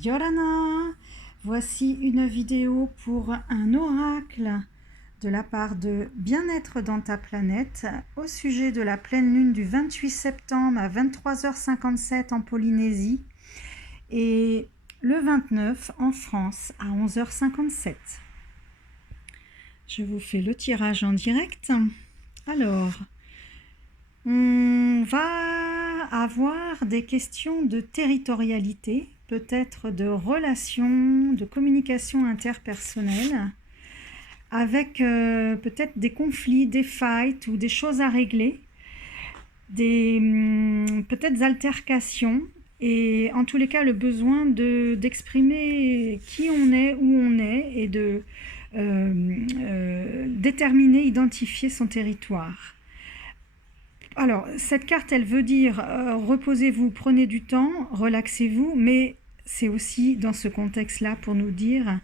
Yorana, voici une vidéo pour un oracle de la part de Bien-être dans ta planète au sujet de la pleine lune du 28 septembre à 23h57 en Polynésie et le 29 en France à 11h57. Je vous fais le tirage en direct. Alors, on va avoir des questions de territorialité, peut-être de relations, de communication interpersonnelle, avec peut-être des conflits, des fights ou des choses à régler, peut-être des altercations, et en tous les cas le besoin d'exprimer qui on est, où on est, et de déterminer, identifier son territoire. Alors, cette carte, elle veut dire reposez-vous, prenez du temps, relaxez-vous, mais c'est aussi dans ce contexte-là pour nous dire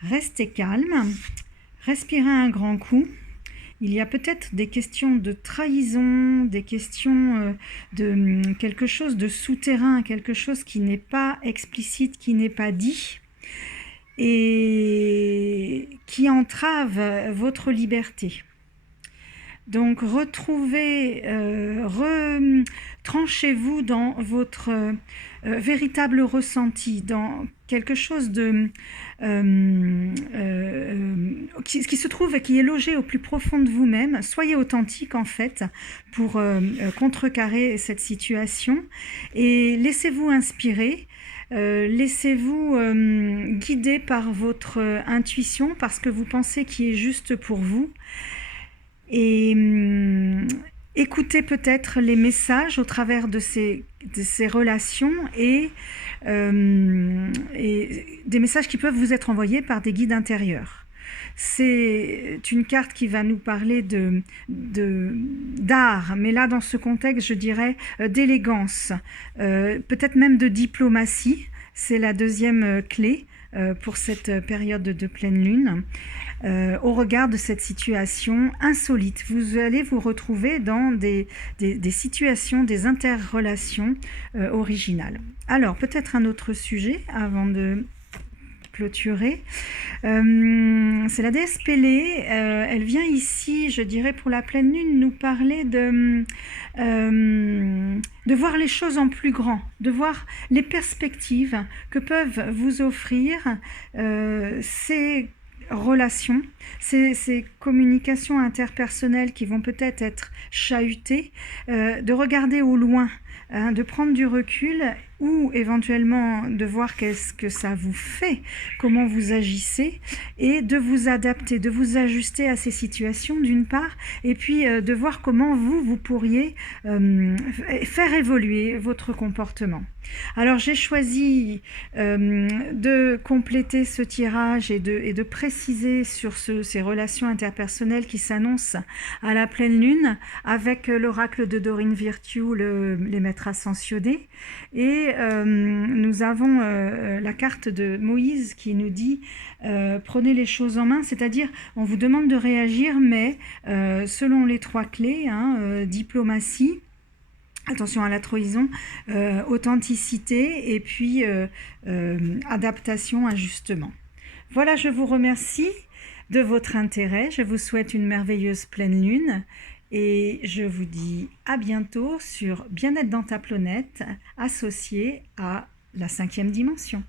restez calme, respirez un grand coup. Il y a peut-être des questions de trahison, des questions de quelque chose de souterrain, quelque chose qui n'est pas explicite, qui n'est pas dit et qui entrave votre liberté. Donc retrouvez, retranchez-vous dans votre véritable ressenti, dans quelque chose de qui se trouve et qui est logé au plus profond de vous-même. Soyez authentique en fait pour contrecarrer cette situation et laissez-vous inspirer. Laissez-vous guider par votre intuition, par ce que vous pensez qui est juste pour vous. Et écoutez peut-être les messages au travers de ces relations et des messages qui peuvent vous être envoyés par des guides intérieurs. C'est une carte qui va nous parler d'art, mais là dans ce contexte je dirais d'élégance, peut-être même de diplomatie. C'est la deuxième clé pour cette période de pleine lune. Au regard de cette situation insolite, vous allez vous retrouver dans des situations, des interrelations originales. Alors, peut-être un autre sujet avant de clôturer. C'est la déesse Pélée. Elle vient ici, je dirais, pour la pleine lune, nous parler de voir les choses en plus grand, de voir les perspectives que peuvent vous offrir ces relations, ces communications interpersonnelles qui vont peut-être être chahutées, de regarder au loin, de prendre du recul ou éventuellement de voir qu'est-ce que ça vous fait, comment vous agissez et de vous adapter, de vous ajuster à ces situations d'une part et puis de voir comment vous pourriez faire évoluer votre comportement. Alors j'ai choisi de compléter ce tirage et de préciser sur ces relations interpersonnelles qui s'annoncent à la pleine lune avec l'oracle de Dorine Virtue, les maîtres ascensionnés. Et nous avons la carte de Moïse qui nous dit prenez les choses en main, c'est-à-dire on vous demande de réagir, mais selon les trois clés, diplomatie, attention à la trahison, authenticité et puis adaptation, ajustement. Voilà, je vous remercie de votre intérêt. Je vous souhaite une merveilleuse pleine lune et je vous dis à bientôt sur Bien-être dans ta planète, associé à la 5e dimension.